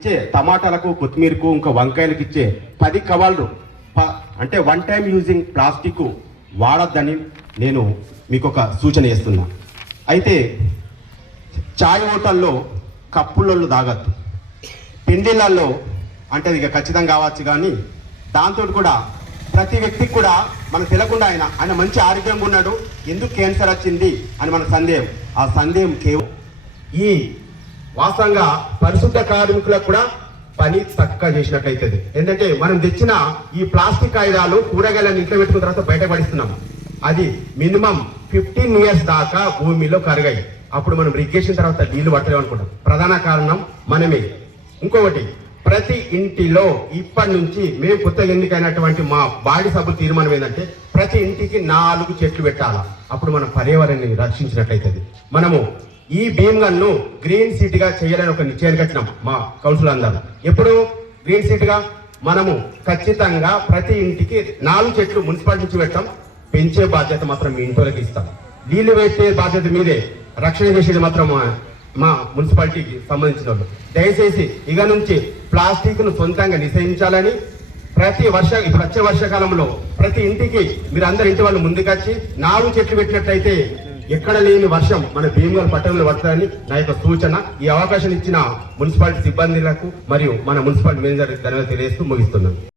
ఇచ్చే టమాటాలకు కొత్తిమీరకు ఇంకా వంకాయలకు ఇచ్చే 10 కవర్లు అంటే వన్ టైం యూజింగ్ ప్లాస్టిక్ వాడద్దని నేను మీకు ఒక సూచన చేస్తున్నా. అయితే చాయ్ హోటల్లో కప్పులలో తాగద్దు, పిండిళ్ళల్లో అంటే ఇక ఖచ్చితంగా కావచ్చు. కానీ దాంతో కూడా ప్రతి వ్యక్తికి కూడా మనకు తెలియకుండా ఆయన మంచి ఆరోగ్యంగా ఉన్నాడు, ఎందుకు క్యాన్సర్ వచ్చింది అని మన సందేహం. ఆ సందేహం కేవలం ఈ వాస్తవంగా పరిశుద్ధ కార్మికులకు కూడా పని చక్కగా చేసినట్లయితుంది. ఏంటంటే మనం తెచ్చిన ఈ ప్లాస్టిక్ కాగితాలు కూరగాయలను ఇంట్లో పెట్టుకున్న తర్వాత బయట పడిస్తున్నాం. అది మినిమం 15 years దాకా భూమిలో కరిగాయి. అప్పుడు మనం రిగ్గేషన్ తర్వాత నీళ్లు పట్టలేము అనుకుంటాం. ప్రధాన కారణం మనమే. ఇంకొకటి, ప్రతి ఇంటిలో ఇప్పటి నుంచి మేము కొత్తగా ఎన్నికైనటువంటి మా బాడీ సభ్యుల తీర్మానం ఏంటంటే ప్రతి ఇంటికి 4 చెట్లు పెట్టాలా. అప్పుడు మనం పర్యావరణాన్ని రక్షించినట్లయితుంది. మనము ఈ భీమ్గన్ను గ్రీన్ సిటీ గా చేయాలని ఒక నిశ్చయాన్ని కట్టినాం మా కౌన్సిల్ అందరూ. ఎప్పుడు గ్రీన్ సిటీ గా మనము ఖచ్చితంగా ప్రతి ఇంటికి 4 చెట్లు మున్సిపాలిటీ నుంచి పెట్టాం. పెంచే బాధ్యత మాత్రం మీ ఇంట్లోకి ఇస్తాం. నీళ్లు వేసే బాధ్యత మీదే, రక్షణ చేసేది మాత్రం మా మున్సిపాలిటీకి సంబంధించిన వాళ్ళు. దయచేసి ఇక నుంచి ప్లాస్టిక్ ను సొంతంగా నిషేధించాలని ఇప్పుడు వచ్చే వర్షాకాలంలో ప్రతి ఇంటికి మీరు అందరి ఇంటి వాళ్ళు ముందుకొచ్చి 4 చెట్లు పెట్టినట్లయితే ఎక్కడ లేని వర్షం మన భీమగల్ పట్టణంలో పడుతుందని నా యొక్క సూచన. ఈ అవకాశం ఇచ్చిన మున్సిపాలిటీ సిబ్బందులకు మరియు మన మున్సిపాలిటీ మేనేజర్ ధన్యవాదాలు తెలియజేస్తూ ముగిస్తున్నాను.